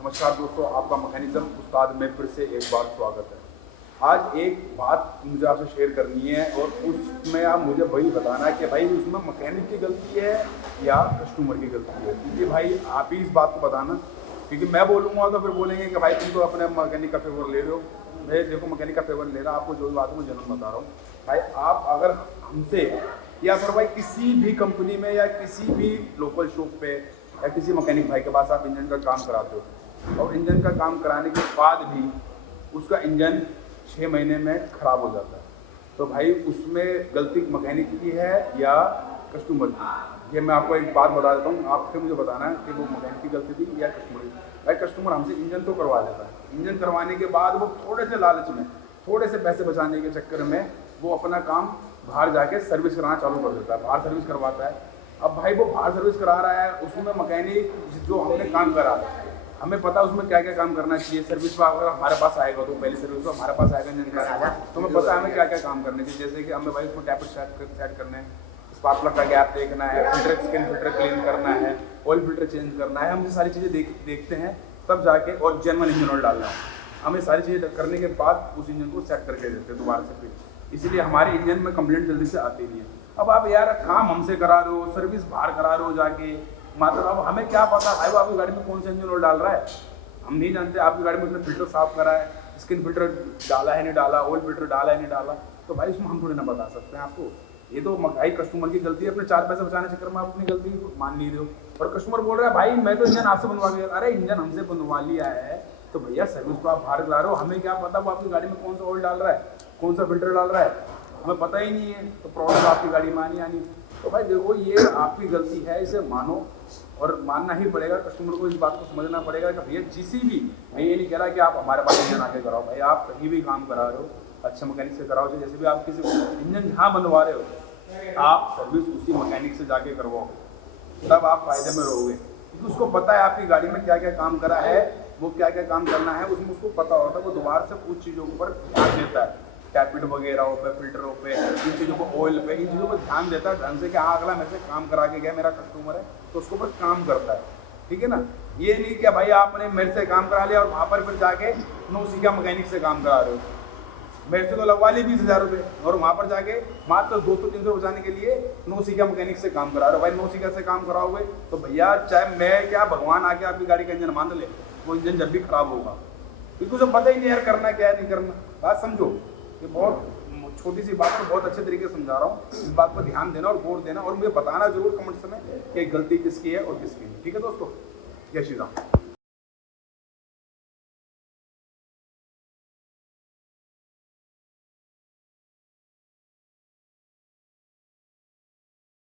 नमस्कार दोस्तों, आपका मैकेनिज्म उस्ताद में फिर से एक बार स्वागत है। आज एक बात मुझे आपसे शेयर करनी है और उसमें आप मुझे वही बताना है कि भाई उसमें मैकेनिक की गलती है या कस्टमर की गलती है। क्योंकि भाई आप ही इस बात को बताना, क्योंकि मैं बोलूँगा तो फिर बोलेंगे कि भाई तुम तो अपने मैकेनिक का फेवर ले रहे हो। मैं देखो मैकेनिक का फेवर ले रहा, आपको जो बात मैं जन्म बता रहा हूँ। भाई आप अगर हमसे या फिर भाई किसी भी कंपनी में या किसी भी लोकल शॉप पे या किसी मैकेनिक भाई के पास आप इंजन का काम कराते हो और इंजन का काम कराने के बाद भी उसका इंजन 6 महीने में ख़राब हो जाता है, तो भाई उसमें गलती मैकेनिक की है या कस्टमर की? ये मैं आपको एक बात बता देता हूँ, आपसे मुझे बताना है कि वो मैकेनिक की गलती थी या कस्टमर की। भाई कस्टमर हमसे इंजन तो करवा लेता है, इंजन करवाने के बाद वो थोड़े से लालच में, थोड़े से पैसे बचाने के चक्कर में वो अपना काम बाहर जाके सर्विस कराना चालू कर देता है, बाहर सर्विस करवाता है। अब भाई वो बाहर सर्विस करा रहा है, उसमें मैकेनिक जो हमने काम करा, हमें पता है उसमें क्या क्या काम करना चाहिए। सर्विस पर अगर हमारे पास आएगा तो पहली सर्विस पर हमारे पास आएगा इंजन का, तो हमें पता है हमें क्या क्या काम करने चाहिए। जैसे कि हमें भाई उसको टैपर सेट करना है, स्पार्क प्लग का गैप देखना है, फिल्टर स्किन फिल्टर क्लीन करना है, ऑयल फिल्टर चेंज करना है। हम ये सारी चीज़ें देखते हैं तब जाके, और जेन्युइन इंजन ऑयल डालना है। हमें सारी चीज़ें करने के बाद उस इंजन को सेट करके देते हैं दोबारा से फिर, इसीलिए हमारे इंजन में कंप्लेंट जल्दी से आती नहीं है। अब आप यार काम हमसे करा रहे हो, सर्विस बाहर करा रहे हो जाके, मतलब अब हमें क्या पता भाई वो आपकी गाड़ी में कौन सा इंजन ऑयल डाल रहा है, हम नहीं जानते। आपकी गाड़ी में उसने फिल्टर साफ करा है, स्किन फिल्टर डाला है नहीं डाला, ऑयल फिल्टर डाला है नहीं डाला, तो भाई उसमें हम थोड़ी ना बता सकते हैं आपको। ये तो भाई कस्टमर की गलती है, अपने 4 पैसे बचाने के चक्कर में आप अपनी गलती मान नहीं रहे हो। और कस्टमर बोल रहा है भाई मैं तो इंजन आपसे बनवा के, अरे इंजन हमसे बनवा लिया है तो भैया सर्विस को आप बाहर ला रहे हो, हमें क्या पता वो आपकी गाड़ी में कौन सा ऑयल डाल रहा है, कौन सा फिल्टर डाल रहा है, हमें पता ही नहीं है, तो प्रॉब्लम आपकी गाड़ी में आनी। तो भाई देखो ये आपकी गलती है, इसे मानो और मानना ही पड़ेगा। कस्टमर को इस बात को समझना पड़ेगा कि भैया जिसी भी, मैं ये नहीं कह रहा कि आप हमारे पास इंजन आके कराओ, भाई आप कहीं भी काम करा रहे हो अच्छे मैकेनिक से कराओ। जैसे भी आप किसी इंजन जहाँ बनवा रहे हो आप सर्विस उसी मैकेनिक से जाके करवाओ, तब आप फायदे में रहोगे। क्योंकि उसको पता है आपकी गाड़ी में क्या क्या काम करा है, वो क्या क्या काम करना है, उसमें उसको पता होता है। वो दोबारा से कुछ चीज़ों पर ध्यान देता है, टैपिट वगैरह पे, फिल्टरों पे, इन चीज़ों को, ऑयल पे, इन चीज़ों पर ध्यान देता है ढंग से कि हाँ अगला मेरे से काम करा के गया, मेरा कस्टमर है तो उसके ऊपर काम करता है, ठीक है ना। ये नहीं कि भाई आपने मेरे से काम करा लिया और वहाँ पर फिर जाके नौसिखिया मैकेनिक से काम करा रहे हो। मेरे से तो लगवा ली 20,000 रुपये और वहाँ पर जाके मात्र 200-300 बचाने के लिए नौसिखिया मैकेनिक से काम करा रहे हो। भाई नौसिखिया से काम कराओगे तो भैया चाहे मैं क्या भगवान आके आपकी गाड़ी का इंजन मान ले, वो इंजन जब भी खराब होगा, क्योंकि उसे पता ही नहीं यार करना क्या है नहीं करना। बात समझो, ये बहुत छोटी सी बात को बहुत अच्छे तरीके से समझा रहा हूँ। इस बात पर ध्यान देना और गौर देना और मुझे बताना जरूर कमेंट्स में कि गलती किसकी है और किसकी नहीं। ठीक है दोस्तों, जय श्री राम।